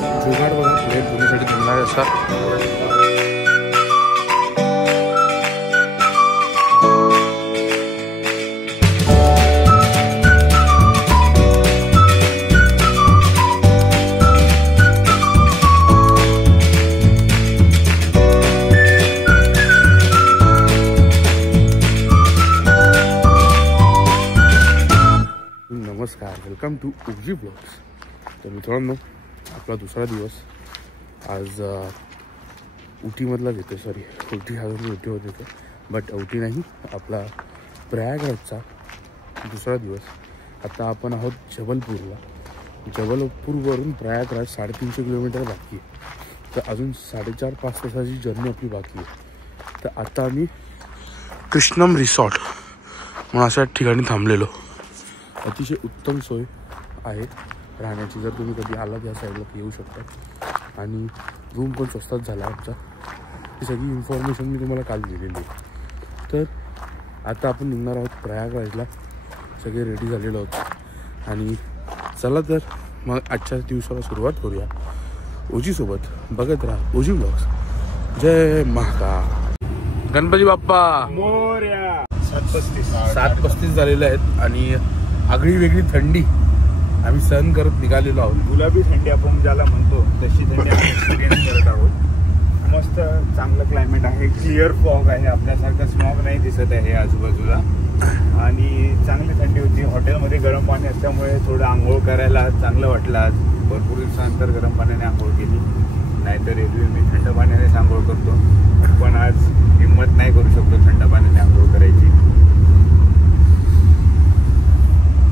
जुगाड बघा प्लेट धुण्यासाठी जमणार असा. नमस्कार, वेलकम टू उजी ब्लॉग्स. तर मित्रांनो, आपला दुसरा दिवस आज उटीमधलाच येतो. सॉरी, उटी अजून उटी होत येतो, बट उटी नाही, आपला प्रयागराजचा दुसरा दिवस. आता आपण आहोत जबलपूरला. जबलपूरवरून प्रयागराज 350 किलोमीटर बाकी आहे. तर अजून 4.5-5 तासाची जर्नी आपली बाकी आहे. तर आता आम्ही कृष्णम रिसॉर्ट म्हणून अशा ठिकाणी थांबलेलो. अतिशय उत्तम सोय आहे राहण्याची. जर तुम्ही कधी आलात या साईडला येऊ शकता. आणि रूम पण स्वस्तात झाला आमचा. ही सगळी इन्फॉर्मेशन मी तुम्हाला काल दिलेली आहे. तर आता आपण निघणार आहोत प्रयागराजला. सगळे रेडी झालेलो आहोत. आणि चला तर मग आजच्या दिवसाला सुरुवात करूया ओजीसोबत. बघत राहा ओजी ब्लॉग्स. जय महाकाल. गणपती बाप्पा मोरया. 7:35 झालेले आहेत आणि आगळी वेगळी थंडी आम्ही सहन करत निघालेलो आहोत. गुलाबी थंडी आपण ज्याला म्हणतो तशी थंडी आपण एक्सपिरियन्स करत आहोत. मस्त चांगलं क्लायमेट आहे. क्लिअर फॉग आहे. आपल्यासारखं स्मॉग नाही दिसत आहे आजूबाजूला. आणि चांगली थंडी होती. हॉटेलमध्ये गरम पाणी असल्यामुळे थोडं आंघोळ करायला चांगलं वाटलं. आज भरपूर दिवसानंतर गरम पाण्याने आंघोळ केली. नाहीतर एरवी मी थंड पाण्यानेच आंघोळ करतो, पण आज हिंमत नाही करू शकतो थंड पाण्याने आंघोळ करायची.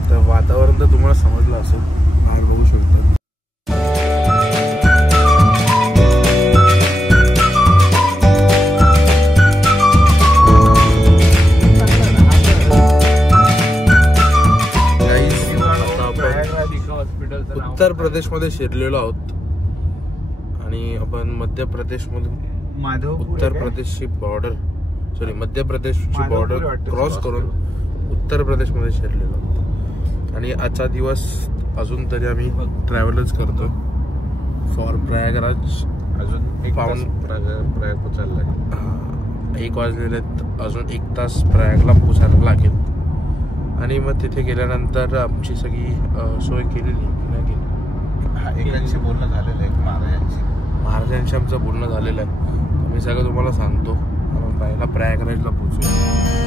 तर वातावरण तर तुम्हाला समजलं असेल, बाहेर बघू शकता. उत्तर प्रदेशमध्ये शिरलेलो आहोत आणि आपण मध्य प्रदेशमधून उत्तर प्रदेशची मध्य प्रदेशची बॉर्डर क्रॉस करून उत्तर प्रदेशमध्ये शिरलेलो आहोत. आणि आजचा दिवस अजून तरी आम्ही ट्रॅव्हलच करतो फॉर प्रयागराज. अजून 1 प्रयाग पोचायला 1 वाजलेले आहेत. अजून 1 तास प्रयागला पोचायला लागेल. आणि मग तिथे गेल्यानंतर आमची सगळी सोय केलेली एकांशी बोलणं झालेलं आहे. महाराजांशी आमचं बोलणं झालेलं आहे. मी सगळं तुम्हाला सांगतो. आपण पहिला प्रयागराजला पोचूया.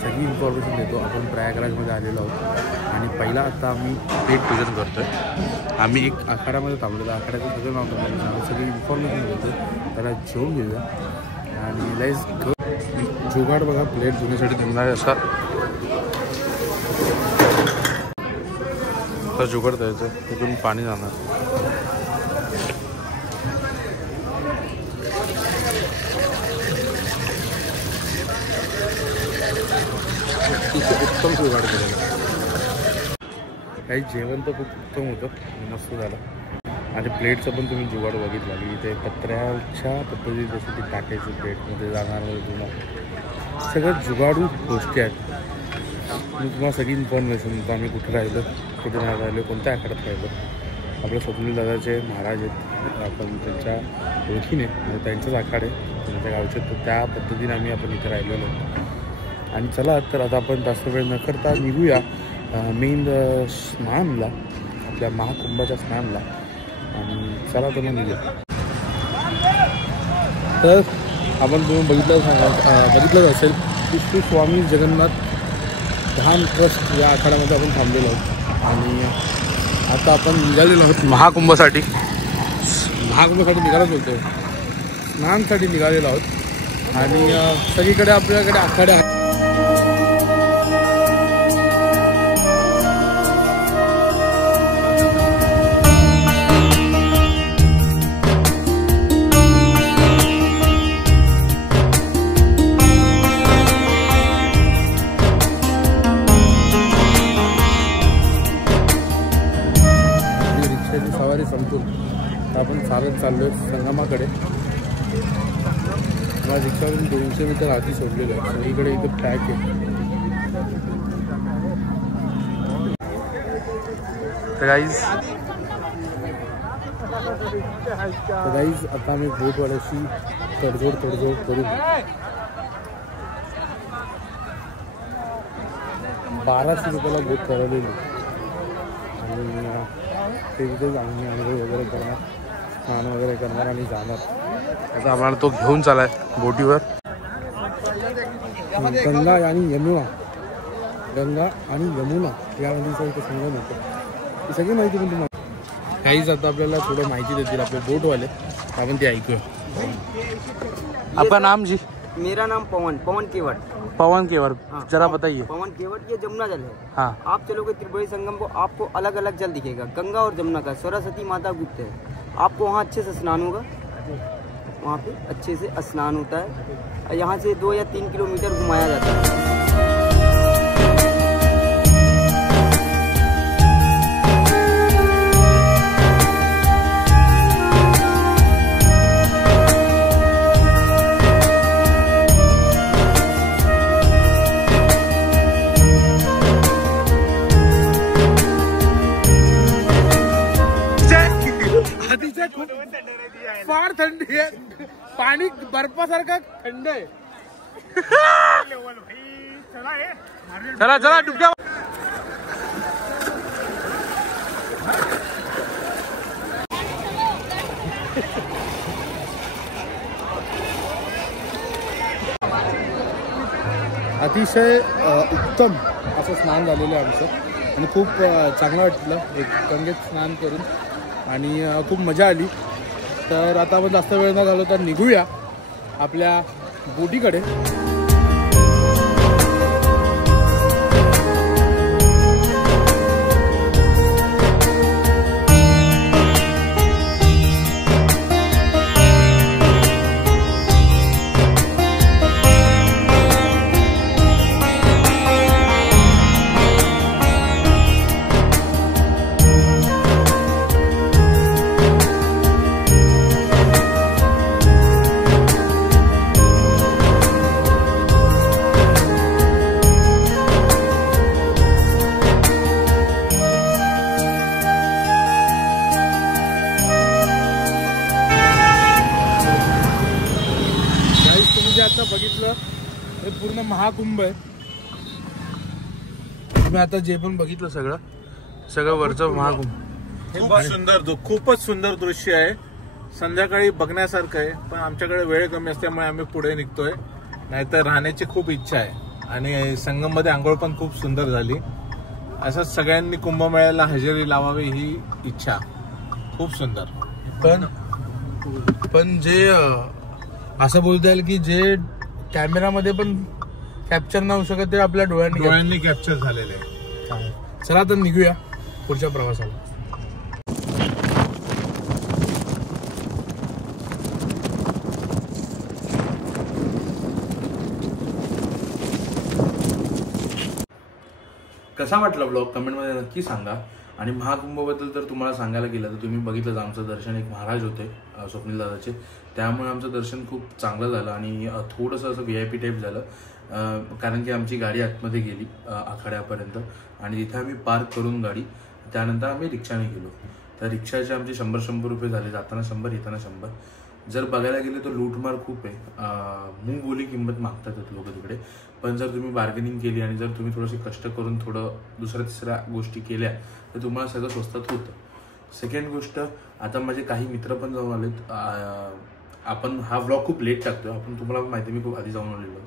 सगळी इन्फॉर्मेशन देतो. आपण प्रयागराजमध्ये आलेलो आहोत आणि पहिला आता आम्ही पेट पूजन करतो आहे. आम्ही एक आखाड्यामध्ये थांबलेलो. आखाड्याचं सगळं नाव टाकलं, सगळी इन्फॉर्मेशन देतो. त्याला जेवून घेऊया आणि लाईज जुगाड बघा प्लेट धुण्यासाठी जमणार असा. आता जुगाड द्यायचं, तिथून पाणी जाणार. उत्तम जुगाड केलेलं. काही जेवण तर खूप उत्तम होतं, मस्त झालं. आणि प्लेटचं पण तुम्ही जुगाड बघितला की इथे पत्र्याच्या पद्धतीने जसं ती टाकायची प्लेटमध्ये जाणार तुला सगळं जुगाडू गोष्टी आहेत. मी तुम्हाला सगळी इन्फॉर्मेशन आम्ही कुठे राहिलो, कुठे नाही राहिलो, कोणत्या आखाड्यात राहिलो. आपल्या स्वप्नील दादाचे महाराज आहेत, आपण त्यांच्या ओळखीने म्हणजे त्यांचंच आखाडे त्यांच्या गावचे, तर त्या पद्धतीने आम्ही आपण इथे राहिलेलो. आणि चला तर आता आपण जास्त वेळ न करता निघूया मेन स्नानला, आपल्या महाकुंभाच्या स्नानला. आणि चला तर मग निघूया. तर आपण तुम्ही बघितलंच असेल की श्री स्वामी जगन्नाथ धाम ट्रस्ट या आखाड्यामध्ये आपण थांबलेलो आहोत. आणि आता आपण निघालेलो आहोत महाकुंभसाठी निघालोच होतो, स्नानसाठी निघालेलो आहोत आणि सगळीकडे आपल्याकडे आखाड्या आहेत. सवारी संपून आपण चालत चाललोय संगमाकडे. मला रिक्षावरून 200 मीटर आधी सोडलेलं आहे. सगळीकडे इथे पॅक आहे. तर गाईज आता आम्ही बोटवाल्याशी तडजोड करून 1200 रुपयाला बोट ठरवलेली आणि ते तिथे आम्ही अनुभव वगैरे करणार, स्नान वगैरे करणार आणि जाणार. आता आम्हाला तो घेऊन चालाय बोटीवर. गंगा आणि यमुना या नदीचा इथे संगम होतो. ही सगळी माहिती पण तुम्हाला काहीच आता आपल्याला थोडं माहिती देतील आपले बोटवाले, आपण ते ऐकूया. आपका नाम जी? मेरा नाम पवन केवट. जरा बताइए. पवन केवट ये जमुना जल है. हाँ. आप चलोगे त्रिपुरी संगम को, आपको अलग अलग जल दिखेगा. गंगा और जमुना का सरस्वती माता गुप्त है. आपको वहाँ अच्छे से स्नान होगा. वहाँ पे अच्छे से स्नान होता है. यहाँ से 2 या 3 किलोमीटर घुमाया जाता है. फार थंडी आहे, पाणी बर्फासारखं थंड आहे. चला डुबक्या. अतिशय उत्तम असं स्नान झालेलं आहे आमचं आणि खूप चांगलं वाटलं गंगेत स्नान करून आणि खूप मजा आली. तर आता आपण जास्त वेळ न घालवता निघूया आपल्या बोटीकडे. आता बघितलं हे पूर्ण महाकुंभ आहे. तुम्ही आता जे पण बघितलं सगळं वरचं महाकुंभ. खूपच सुंदर दृश्य आहे. संध्याकाळी बघण्यासारखं आहे, पण आमच्याकडे वेळ कमी असल्यामुळे आम्ही पुढे निघतोय. नाहीतर राहण्याची खूप इच्छा आहे आणि संगम मध्ये आंघोळ पण खूप सुंदर झाली. असंच सगळ्यांनी कुंभमेळ्याला हजेरी लावावी ही इच्छा. खूप सुंदर. पण जे असं बोलता येईल की जे कॅमेरामध्ये पण कॅप्चर नाही होऊ शकत ते आपल्या डोळ्यांनी कॅप्चर झालेले आहे. चला तर निघूया पुढच्या प्रवासाला. कसा वाटला ब्लॉग कमेंटमध्ये नक्की सांगा. आणि महाकुंभबद्दल जर तुम्हाला सांगायला गेलं तर तुम्ही बघितलं आमचं दर्शन एक महाराज होते स्वप्नील दादाचे, त्यामुळे आमचं दर्शन खूप चांगलं झालं आणि थोडंसं असं VIP टाईप झालं. कारण की आमची गाडी आतमध्ये गेली आखाड्यापर्यंत आणि तिथे आम्ही पार्क करून गाडी त्यानंतर आम्ही रिक्षाने गेलो. तर रिक्षाचे आमचे 100 रुपये झाले. जाताना 100 येताना 100. जर बघायला गेले तर लूटमार खूप आहे. मूग बोली किंमत मागतात लोक तिकडे. पण जर तुम्ही बार्गेनिंग केली आणि जर तुम्ही थोडेसे कष्ट करून थोडं दुसऱ्या तिसऱ्या गोष्टी केल्या तर तुम्हाला सगळं स्वस्तात होतं. सेकंड गोष्ट, आता माझे काही मित्र पण जाऊन आलेत. आपण हा व्लॉग खूप लेट टाकतोय. आपण तुम्हाला माहिती मी खूप आधी जाऊन आलेलो.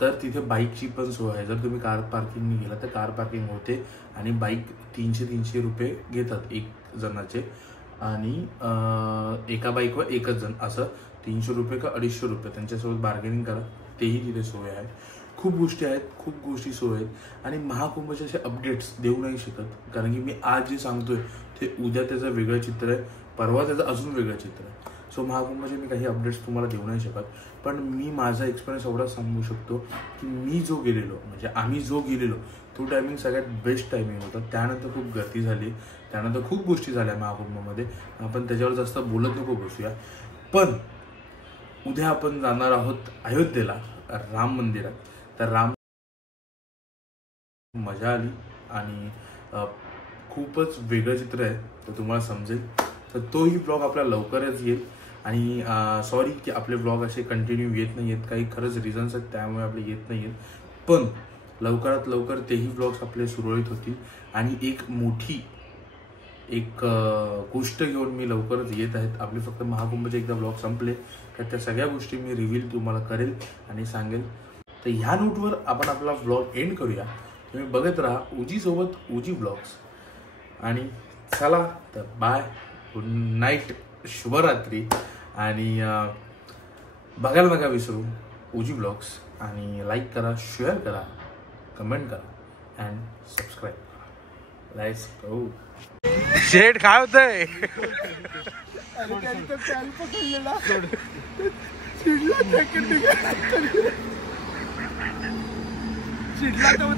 तर तिथे बाईकची पण सोय आहे. जर तुम्ही कार पार्किंगने गेला तर कार पार्किंग होते आणि बाईक 300 रुपये घेतात एक जणाचे, आणि एका बाईकवर एकच जण, असं 300 रुपये का 250 रुपये. त्यांच्यासोबत बार्गेनिंग करा, तेही तिथे सोय आहे. खूप गोष्टी आहेत, खूप गोष्टी सोय आहेत. आणि महाकुंभचे असे अपडेट्स देऊ नाही शकत, कारण की मी आज जे सांगतोय ते उद्या त्याचं वेगळं चित्र आहे, परवा त्याचं अजून वेगळं चित्र आहे. सो महाकुंभचे मी काही अपडेट्स तुम्हाला देऊ नाही शकत, पण मी माझा एक्सपिरियन्स एवढाच सांगू शकतो की मी जो गेलेलो, म्हणजे आम्ही जो गेलेलो तो टायमिंग सगळ्यात बेस्ट टायमिंग होता. त्यानंतर खूप गर्दी झाली, त्यानंतर खूप गोष्टी झाल्या महाकुंभमध्ये, आपण त्याच्यावर जास्त बोलत नको बसूया. पण उद्या आपण जाणार आहोत अयोध्येला, राम मंदिरात. तर राम मजा आली आणि खूपच वेगळं चित्र आहे, तर तुम्हाला समजेल. तर तोही ब्लॉग आपला लवकरच येईल. आणि सॉरी की आपले ब्लॉग असे कंटिन्यू येत नाही आहेत, काही खरंच रिझन्स आहेत त्यामुळे आपले येत नाही आहेत, पण लवकरात लवकर तेही ब्लॉग्स आपले सुरळीत होतील. आणि एक मोठी गोष्ट घेऊन मी लवकरच येत आहेत. आपले फक्त महाकुंभचे एकदा ब्लॉग संपले तर त्या सगळ्या गोष्टी मी रिव्हील तुम्हाला करेल आणि सांगेल. तर ह्या नोटवर आपण आपला ब्लॉग एंड करूया. तुम्ही बघत राहा ओजी सोबत ओजी ब्लॉग्स. आणि चला तर बाय, गुड नाईट, शुभरात्री. आणि बघायला नका विसरू ओजी ब्लॉग्स. आणि लाईक करा, शेअर करा, कमेंट करा अँड सबस्क्राईब करा. Let's go. शेट काय होतंय? चिडला तर